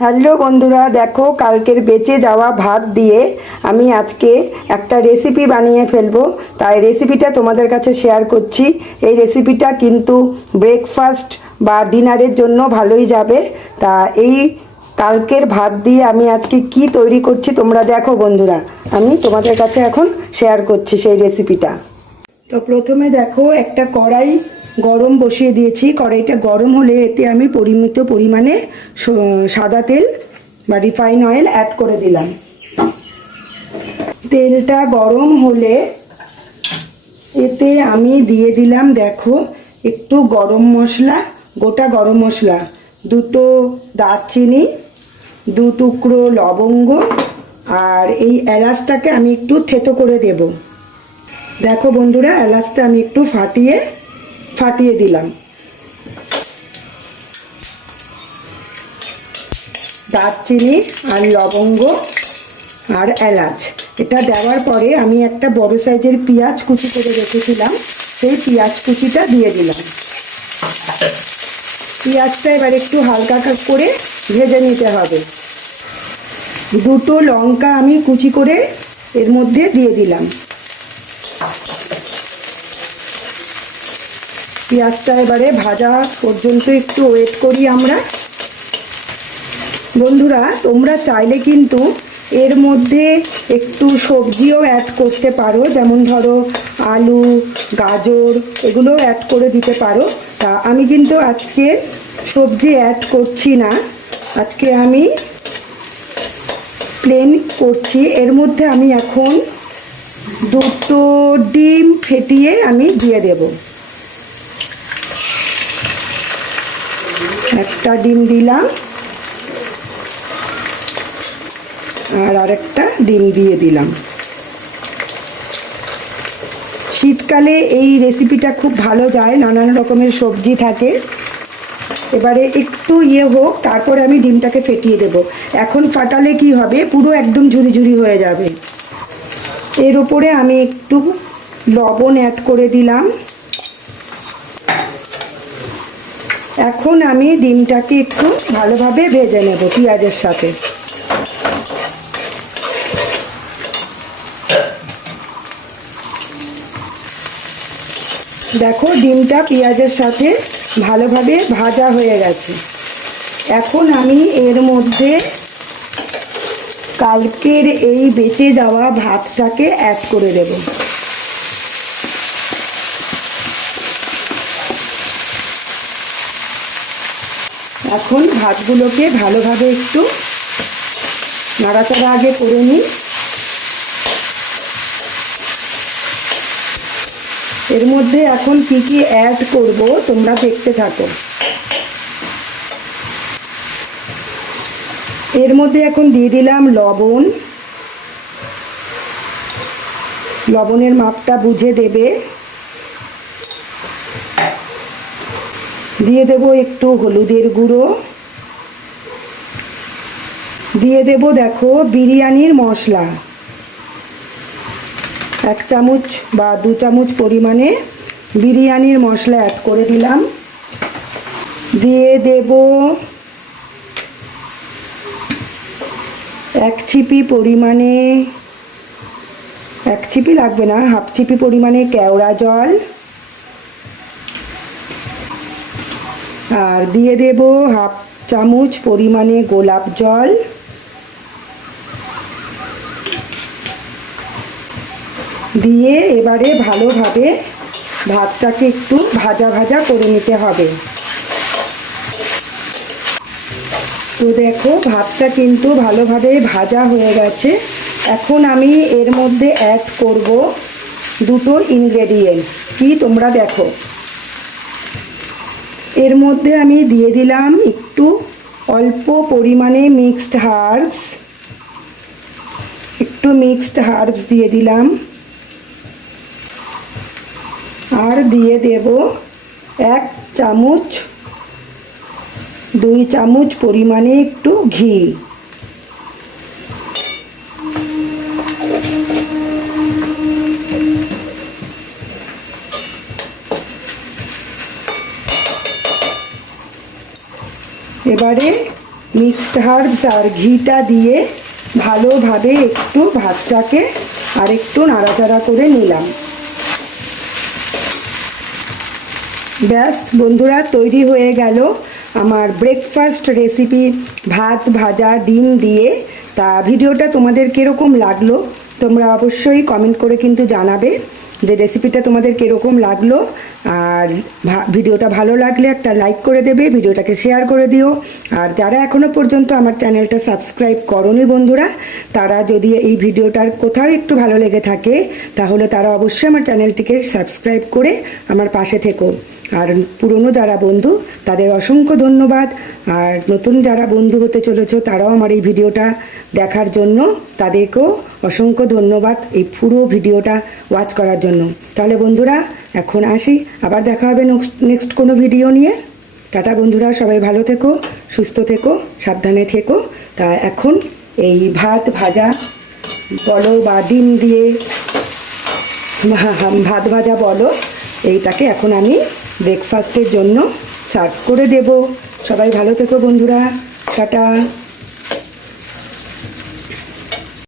Hello বন্ধুরা, দেখো কালকের বেঁচে যাওয়া ভাত দিয়ে আমি আজকে একটা রেসিপি বানিয়ে ফেলবো। তাই রেসিপিটা তোমাদের কাছে শেয়ার করছি। এই রেসিপিটা কিন্তু ব্রেকফাস্ট বা ডিনারের জন্য ভালোই যাবে। তা এই কালকের ভাত দিয়ে আমি আজকে কি তৈরি করছি তোমরা দেখো বন্ধুরা, আমি তোমাদের কাছে এখন শেয়ার করছি সেই রেসিপিটা। তো প্রথমে দেখো একটা কড়াই গরম বসিয়ে দিয়েছি। কড়াইটা গরম হলে এতে আমি পরিমিত পরিমাণে সাদা তেল বা রিফাইন অয়েল অ্যাড করে দিলাম। তেলটা গরম হলে এতে আমি দিয়ে দিলাম দেখো একটু গরম মশলা, গোটা গরম মশলা, দুটো দারচিনি, দু টুকরো লবঙ্গ, আর এই এলাচটাকে আমি একটু থেতো করে দেব। দেখো বন্ধুরা, এলাচটা আমি একটু ফাটিয়ে দিলাম। দারচিনি আর লবঙ্গ আর এলাচ এটা দেওয়ার পরে আমি একটা বড় সাইজের পেঁয়াজ কুচি করে রেখেছিলাম, সেই পেঁয়াজ কুচিটা দিয়ে দিলাম। পেঁয়াজটা এবার একটু হালকা করে ভেজে নিতে হবে। দুটো লঙ্কা আমি কুচি করে এর মধ্যে দিয়ে দিলাম। পেঁয়াজটা এবারে ভাজা পর্যন্ত একটু ওয়েট করি আমরা। বন্ধুরা, তোমরা চাইলে কিন্তু এর মধ্যে একটু সবজিও অ্যাড করতে পারো, যেমন ধরো আলু, গাজর এগুলো অ্যাড করে দিতে পারো। তা আমি কিন্তু আজকে সবজি অ্যাড করছি না, আজকে আমি প্লেন করছি। এর মধ্যে আমি এখন দুটো ডিম ফেটিয়ে আমি দিয়ে দেব। একটা ডিম দিলাম আর আরেকটা ডিম দিয়ে দিলাম। শীতকালে এই রেসিপিটা খুব ভালো যায়, নানান রকমের সবজি থাকে। এবারে একটু হোক, তারপরে আমি ডিমটাকে ফেটিয়ে দেব। এখন ফাটালে কি হবে, পুরো একদম ঝুরি ঝুরি হয়ে যাবে। এর উপরে আমি একটু লবণ অ্যাড করে দিলাম। এখন আমি ডিমটাকে একটু ভালোভাবে ভেজে নেব পেঁয়াজের সাথে। দেখো ডিমটা পেঁয়াজের সাথে ভালোভাবে ভাজা হয়ে গেছে। এখন আমি এর মধ্যে কালকের এই বেঁচে যাওয়া ভাতটাকে অ্যাড করে দেব। এখন ভাতগুলোকে ভালোভাবে একটু নাড়াচাড়া আগে করে নিই। এর মধ্যে এখন কি কি অ্যাড করব তোমরা দেখতে থাকো। এর মধ্যে এখন দিয়ে দিলাম লবণ। লবণের মাপটা বুঝে দেবে। দিয়ে দেব একটু হলুদের গুঁড়ো, দিয়ে দেব দেখো বিরিয়ানির মশলা, 1 চামচ বা 2 চামচ পরিমাণে বিরিয়ানির মশলা অ্যাড করে দিলাম। দিয়ে দেব 1 চিপি পরিমাণে, 1 চিপি লাগবে না, হাফ চিপি পরিমাণে কেওড়া জল, আর দিয়ে দেব হাফ চামচ পরিমাণে গোলাপ জল। দিয়ে এবারে ভালোভাবে ভাতটাকে একটু ভাজা ভাজা করে নিতে হবে। তো দেখো ভাতটা কিন্তু ভালোভাবে ভাজা হয়ে গেছে। এখন আমি এর মধ্যে অ্যাড করব দুটো ইনগ্রেডিয়েন্টস। কি তোমরা দেখো, এর মধ্যে আমি দিয়ে দিলাম একটু অল্প পরিমাণে মিক্সড হার্বস দিয়ে দিলাম। আর দিয়ে দেব 1 চামচ 2 চামচ পরিমাণে একটু ঘি। এবারে মিক্সড হার্বস আর ঘিটা দিয়ে ভালোভাবে একটু ভাতটাকে আর একটু নাড়াচাড়া করে নিলাম। ব্যাস বন্ধুরা, তৈরি হয়ে গেল আমার ব্রেকফাস্ট রেসিপি ভাত ভাজা ডিম দিয়ে। তা ভিডিওটা তোমাদের কীরকম লাগলো তোমরা অবশ্যই কমেন্ট করে কিন্তু জানাবে যে রেসিপিটা তোমাদের কীরকম লাগলো। আর ভিডিওটা ভালো লাগলে একটা লাইক করে দেবে, ভিডিওটাকে শেয়ার করে দিও। আর যারা এখনও পর্যন্ত আমার চ্যানেলটা সাবস্ক্রাইব করোনি বন্ধুরা, তারা যদি এই ভিডিওটার কোথাও একটু ভালো লেগে থাকে তাহলে তারা অবশ্যই আমার চ্যানেলটিকে সাবস্ক্রাইব করে আমার পাশে থেকো। আর পুরনো যারা বন্ধু তাদের অসংখ্য ধন্যবাদ। আর নতুন যারা বন্ধু হতে চলেছ তারাও আমার এই ভিডিওটা দেখার জন্য তাদেরকেও অসংখ্য ধন্যবাদ এই পুরো ভিডিওটা ওয়াচ করার জন্য। তাহলে বন্ধুরা এখন আসি, আবার দেখা হবে নেক্সট কোনো ভিডিও নিয়ে। টাটা বন্ধুরা, সবাই ভালো থেকো, সুস্থ থেকো, সাবধানে থেকো। তা এখন এই ভাত ভাজা বলো বা ডিম দিয়ে ভাত ভাজা বলো, এইটাকে এখন আমি ব্রেকফাস্টের জন্য সার্ভ করে দেব। সবাই ভালো থেকো বন্ধুরা, টাটা।